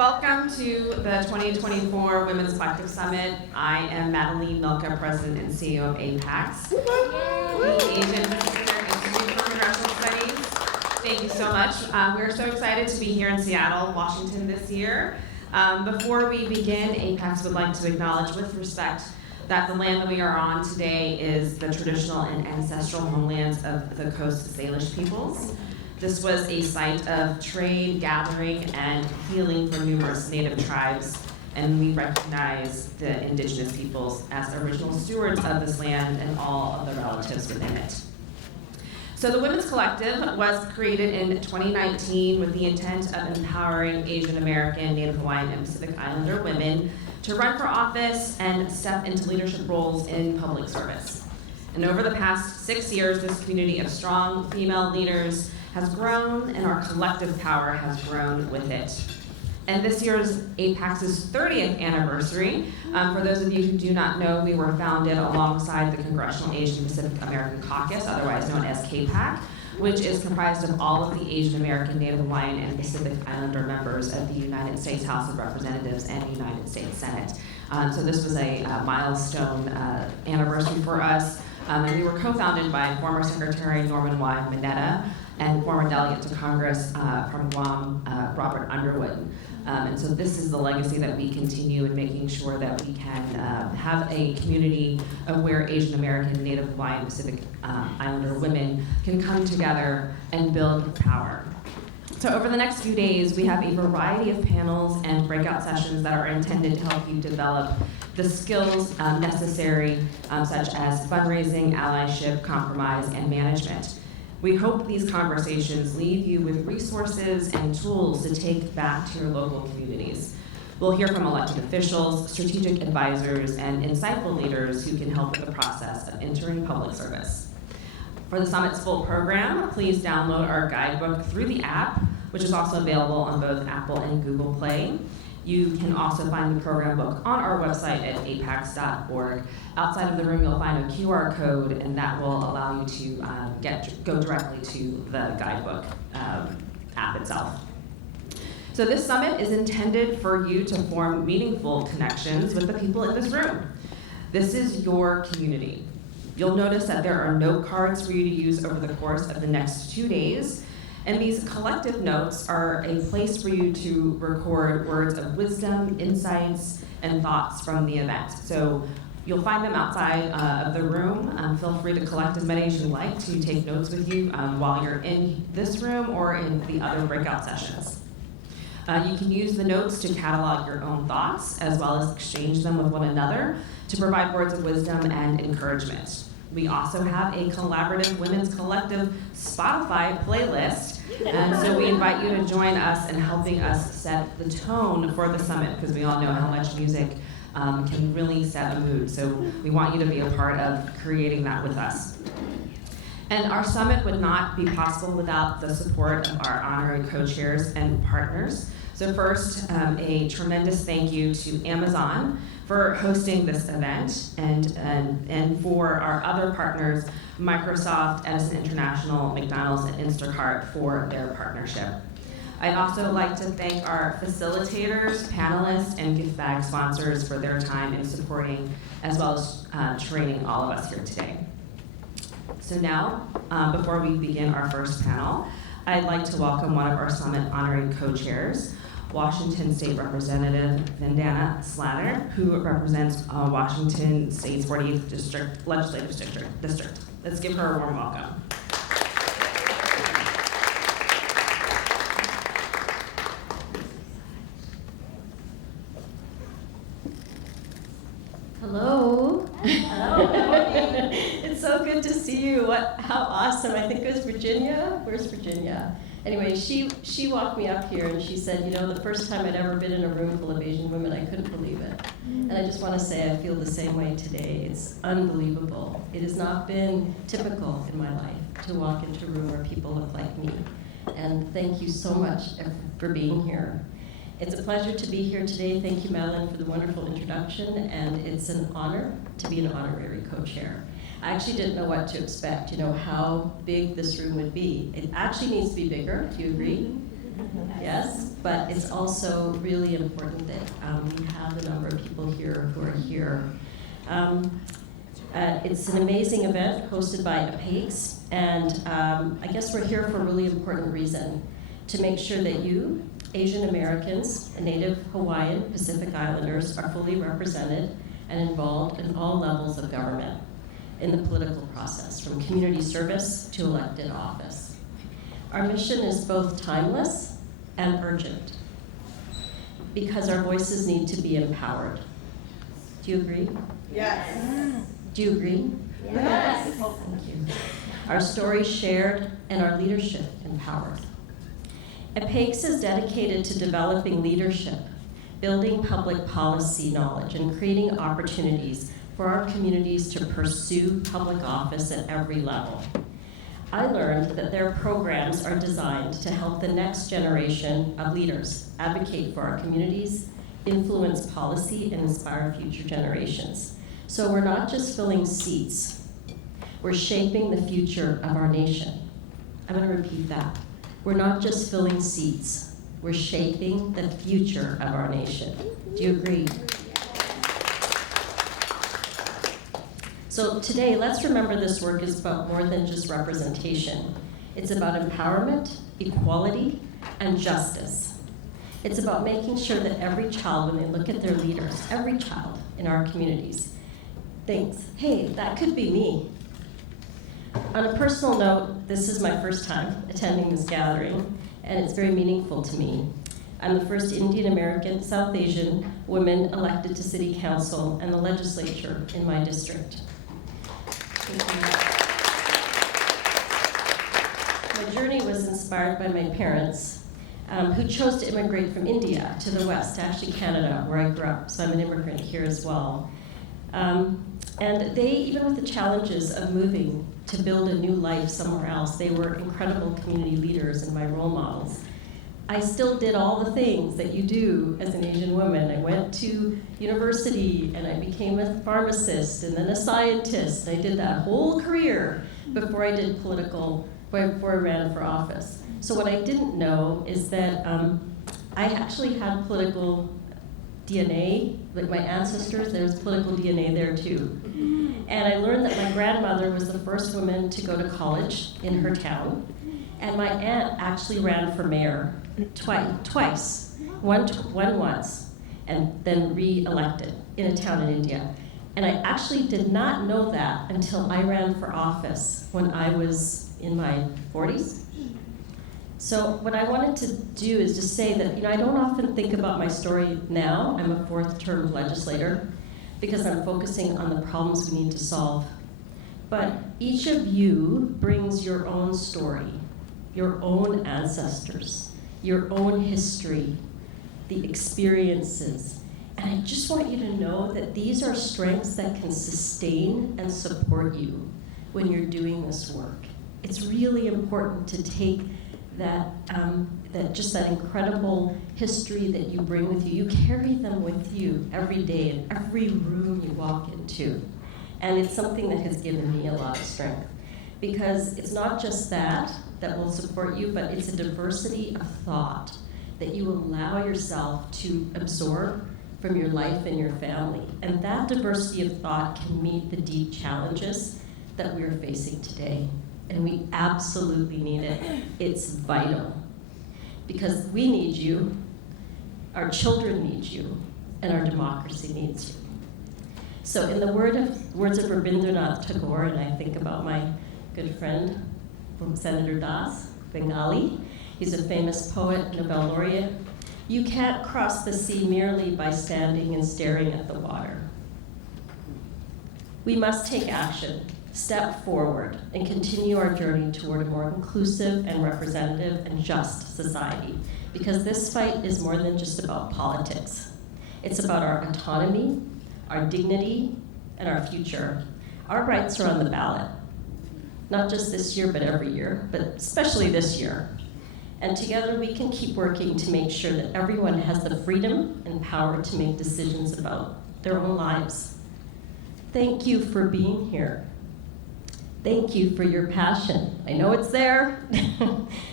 Welcome to the 2024 Women's Collective Summit. I am Madalene, Mielke, President and CEO of APAICS, the Asian Pacific Institute for Congressional Studies. Thank you so much. We're so excited to be here in Seattle, Washington this year. Before we begin, APAICS would like to acknowledge with respect that the land that we are on today is the traditional and ancestral homelands of the Coast Salish peoples. This was a site of trade, gathering, and healing for numerous native tribes, and we recognize the indigenous peoples as original stewards of this land and all of the relatives within it. So the Women's Collective was created in 2019 with the intent of empowering Asian American, Native Hawaiian, and Pacific Islander women to run for office and step into leadership roles in public service. And over the past 6 years, this community of strong female leaders has grown, and our collective power has grown with it. And this year's APAICS' 30th anniversary. For those of you who do not know, we were founded alongside the Congressional Asian Pacific American Caucus, otherwise known as CAPAC, which is comprised of all of the Asian American, Native Hawaiian, and Pacific Islander members of the United States House of Representatives and the United States Senate. So this was a milestone anniversary for us. And we were co-founded by former Secretary Norman Y. Mineta and former delegate to Congress from Guam, Robert Underwood. And so this is the legacy that we continue in making sure that we can have a community of where Asian American, Native Hawaiian, Pacific Islander women can come together and build power. So over the next few days, we have a variety of panels and breakout sessions that are intended to help you develop the skills necessary, such as fundraising, allyship, compromise, and management. We hope these conversations leave you with resources and tools to take back to your local communities. We'll hear from elected officials, strategic advisors, and insightful leaders who can help with the process of entering public service. For the summit's full program, please download our guidebook through the app, which is also available on both Apple and Google Play. You can also find the program book on our website at apaics.org. Outside of the room, you'll find a QR code, and that will allow you to go directly to the guidebook app itself. So this summit is intended for you to form meaningful connections with the people in this room. This is your community. You'll notice that there are note cards for you to use over the course of the next 2 days. And these collective notes are a place for you to record words of wisdom, insights, and thoughts from the event. So you'll find them outside of the room. Feel free to collect as many as you like to take notes with you while you're in this room or in the other breakout sessions. You can use the notes to catalog your own thoughts as well as exchange them with one another to provide words of wisdom and encouragement. We also have a collaborative Women's Collective Spotify playlist, and so we invite you to join us in helping us set the tone for the summit, because we all know how much music can really set a mood. So we want you to be a part of creating that with us. And our summit would not be possible without the support of our honorary co-chairs and partners. So first, a tremendous thank you to Amazon for hosting this event, and for our other partners, Microsoft, Edison International, McDonald's, and Instacart for their partnership. I'd also like to thank our facilitators, panelists, and gift bag sponsors for their time in supporting as well as training all of us here today. So now, before we begin our first panel, I'd like to welcome one of our summit honorary co-chairs, Washington State Representative Vandana Slatter, who represents Washington State's 48th District Legislative District. Let's give her a warm welcome. Hello. Hello. It's so good to see you. How awesome. I think it was Virginia. Where's Virginia? Anyway, she walked me up here and she said, you know, the first time I'd ever been in a room full of Asian women, I couldn't believe it. And I just want to say I feel the same way today. It's unbelievable. It has not been typical in my life to walk into a room where people look like me. And thank you so much for being here. It's a pleasure to be here today. Thank you, Madalene, for the wonderful introduction, and it's an honor to be an honorary co-chair. I actually didn't know what to expect, how big this room would be. It actually needs to be bigger. Do you agree? Yes? but it's also really important that we have the number of people here who are here. It's an amazing event hosted by APAICS, and I guess we're here for a really important reason, to make sure that you, Asian Americans, Native Hawaiian, Pacific Islanders, are fully represented and involved in all levels of government in the political process, from community service to elected office. Our mission is both timeless and urgent, because our voices need to be empowered. Do you agree? Yes. Do you agree? Yes. Oh, thank you. Our stories shared and our leadership empowered. APAICS is dedicated to developing leadership, building public policy knowledge, and creating opportunities for our communities to pursue public office at every level. I learned that their programs are designed to help the next generation of leaders advocate for our communities, influence policy, and inspire future generations. So we're not just filling seats, we're shaping the future of our nation. I'm going to repeat that. We're not just filling seats, we're shaping the future of our nation. Do you agree? So today, let's remember this work is about more than just representation. It's about empowerment, equality, and justice. It's about making sure that every child, when they look at their leaders, every child in our communities, thinks, hey, that could be me. On a personal note, this is my first time attending this gathering, and it's very meaningful to me. I'm the first Indian American, South Asian woman elected to City Council and the legislature in my district. My journey was inspired by my parents, who chose to immigrate from India to the West, to actually Canada, where I grew up, so I'm an immigrant here as well. And they, even with the challenges of moving to build a new life somewhere else, they were incredible community leaders and my role models. I still did all the things that you do as an Asian woman. I went to university and I became a pharmacist and then a scientist. I did that whole career before I ran for office. So what I didn't know is that I actually had political DNA, like my ancestors, there's political DNA there too. And I learned that my grandmother was the first woman to go to college in her town. And my aunt actually ran for mayor twice. One once, and then re-elected in a town in India. And I actually did not know that until I ran for office when I was in my 40s. So what I wanted to do is just say that, I don't often think about my story now. I'm a fourth-term legislator because I'm focusing on the problems we need to solve. But each of you brings your own story, your own ancestors, your own history, the experiences. And I just want you to know that these are strengths that can sustain and support you when you're doing this work. It's really important to take that incredible history that you bring with you. You carry them with you every day in every room you walk into. And it's something that has given me a lot of strength. Because it's not just that will support you, but it's a diversity of thought that you allow yourself to absorb from your life and your family. And that diversity of thought can meet the deep challenges that we're facing today. And we absolutely need it. It's vital. Because we need you, our children need you, and our democracy needs you. So in the words of Rabindranath Tagore, and I think about my good friend from Senator Das, Bengali, he's a famous poet, Nobel laureate, you can't cross the sea merely by standing and staring at the water. We must take action, step forward, and continue our journey toward a more inclusive and representative and just society. Because this fight is more than just about politics. It's about our autonomy, our dignity, and our future. Our rights are on the ballot. Not just this year, but every year, but especially this year. And together we can keep working to make sure that everyone has the freedom and power to make decisions about their own lives. Thank you for being here. Thank you for your passion. I know it's there,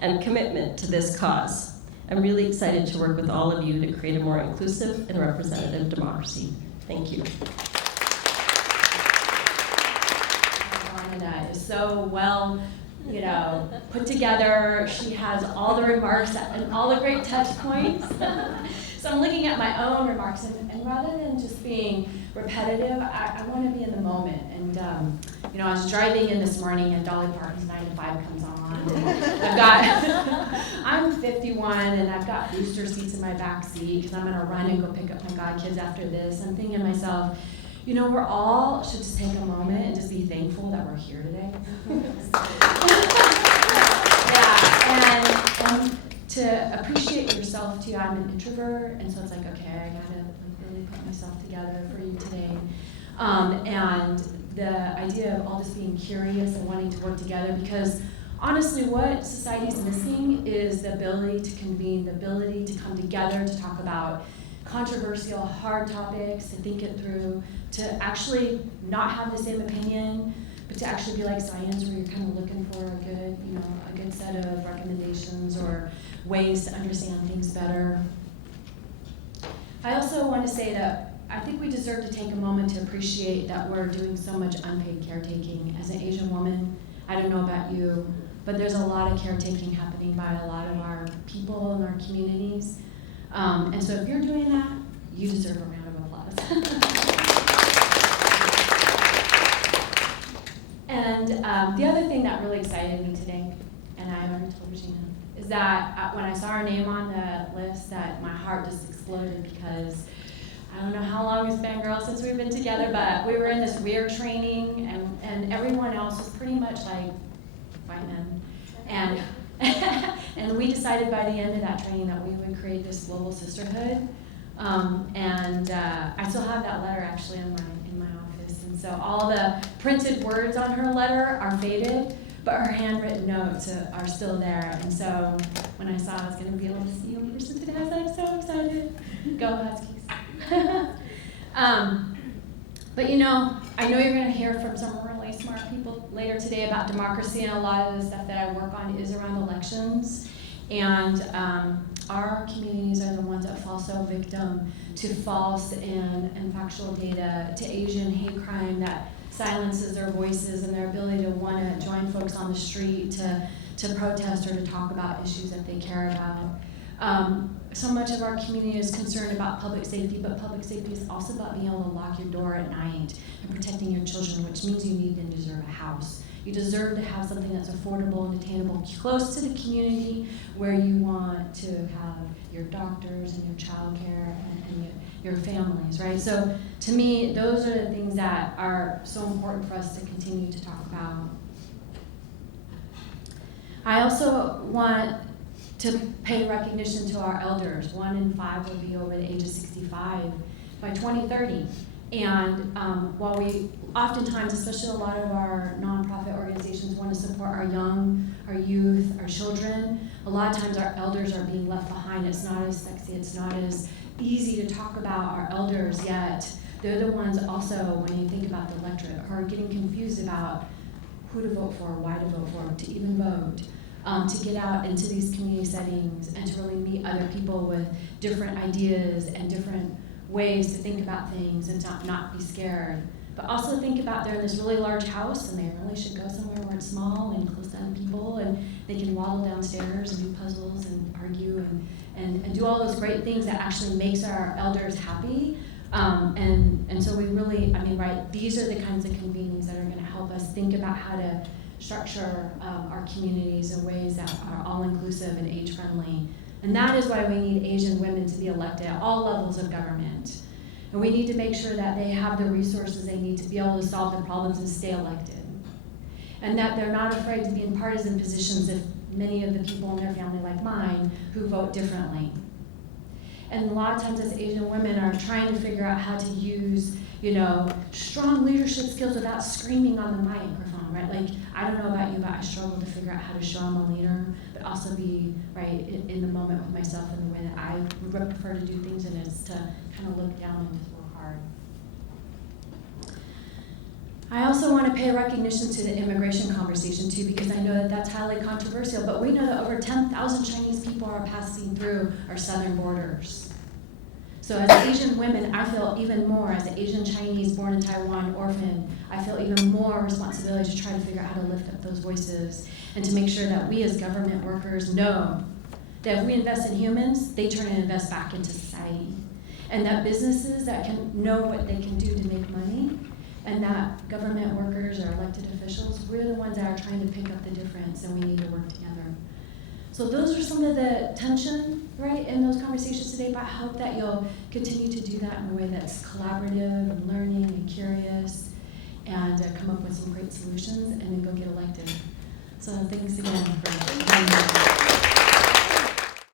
and commitment to this cause. I'm really excited to work with all of you to create a more inclusive and representative democracy. Thank you. Vandana is so well, put together. She has all the remarks and all the great touch points. So I'm looking at my own remarks, and rather than just being repetitive, I want to be in the moment. And I was driving in this morning, and Dolly Parton's 9 to 5 comes on. I'm 51, and I've got booster seats in my back seat because I'm going to run and go pick up my godkids after this. I'm thinking to myself, we're all should just take a moment and just be thankful that we're here today. Yeah, and to appreciate yourself too. I'm an introvert, and so it's like, okay, I gotta really put myself together for you today. And the idea of all just being curious and wanting to work together, because honestly, what society's missing is the ability to convene, the ability to come together to talk about controversial, hard topics, to think it through, to actually not have the same opinion, but to actually be like science, where you're kind of looking for a good set of recommendations or ways to understand things better. I also want to say that I think we deserve to take a moment to appreciate that we're doing so much unpaid caretaking. As an Asian woman, I don't know about you, but there's a lot of caretaking happening by a lot of our people in our communities. And so if you're doing that, you deserve a round of applause. And the other thing that really excited me today, and I already told Regina, is that when I saw her name on the list, that my heart just exploded, because I don't know how long it's been, girls, since we've been together, but we were in this weird training, and everyone else was pretty much like white men. And and we decided by the end of that training that we would create this global sisterhood. I still have that letter actually in my office. And so all the printed words on her letter are faded, but her handwritten notes are still there. And so when I saw I was going to be able to see you in person today, I was like so excited. Go Huskies. But I know you're going to hear from some really smart people later today about democracy, and a lot of the stuff that I work on is around elections. And our communities are the ones that fall so victim to false and factual data, to Asian hate crime that silences their voices and their ability to want to join folks on the street to protest or to talk about issues that they care about. So much of our community is concerned about public safety, but public safety is also about being able to lock your door at night and protecting your children, which means you need and deserve a house. You deserve to have something that's affordable and attainable, close to the community where you want to have your doctors and your childcare and your families, right? So to me, those are the things that are so important for us to continue to talk about. I also want to pay recognition to our elders. 1 in 5 will be over the age of 65 by 2030. And while we oftentimes, especially a lot of our nonprofit organizations, want to support our young, our youth, our children, a lot of times our elders are being left behind. It's not as sexy, it's not as easy to talk about our elders, yet they're the ones also, when you think about the electorate, who are getting confused about who to vote for, why to vote for, to even vote. To get out into these community settings and to really meet other people with different ideas and different ways to think about things and to not be scared. But also think about they're in this really large house and they really should go somewhere where it's small and close to other people and they can waddle downstairs and do puzzles and argue and do all those great things that actually makes our elders happy. And so we really, right, these are the kinds of convenings that are going to help us think about how to structure our communities in ways that are all-inclusive and age-friendly. And that is why we need Asian women to be elected at all levels of government. And we need to make sure that they have the resources they need to be able to solve the problems and stay elected. And that they're not afraid to be in partisan positions if many of the people in their family, like mine, who vote differently. And a lot of times as Asian women are trying to figure out how to use, strong leadership skills without screaming on the microphone, right? Like, I don't know about you, but I struggle to figure out how to show I'm a leader, but also be, right, in the moment with myself in the way that I would prefer to do things, and it's to kind of look down and just work hard. I also want to pay recognition to the immigration conversation too, because I know that that's highly controversial, but we know that over 10,000 Chinese people are passing through our southern borders. So as Asian women, I feel even more, as an Asian Chinese born in Taiwan, orphan, I feel even more responsibility to try to figure out how to lift up those voices and to make sure that we as government workers know that if we invest in humans, they turn and invest back into society. And that businesses that can know what they can do to make money, and that government workers or elected officials, we're the ones that are trying to pick up the difference, and we need to work together. So those are some of the tension, right, in those conversations today, but I hope that you'll continue to do that in a way that's collaborative and learning and curious, and come up with some great solutions, and then go get elected. So thanks again for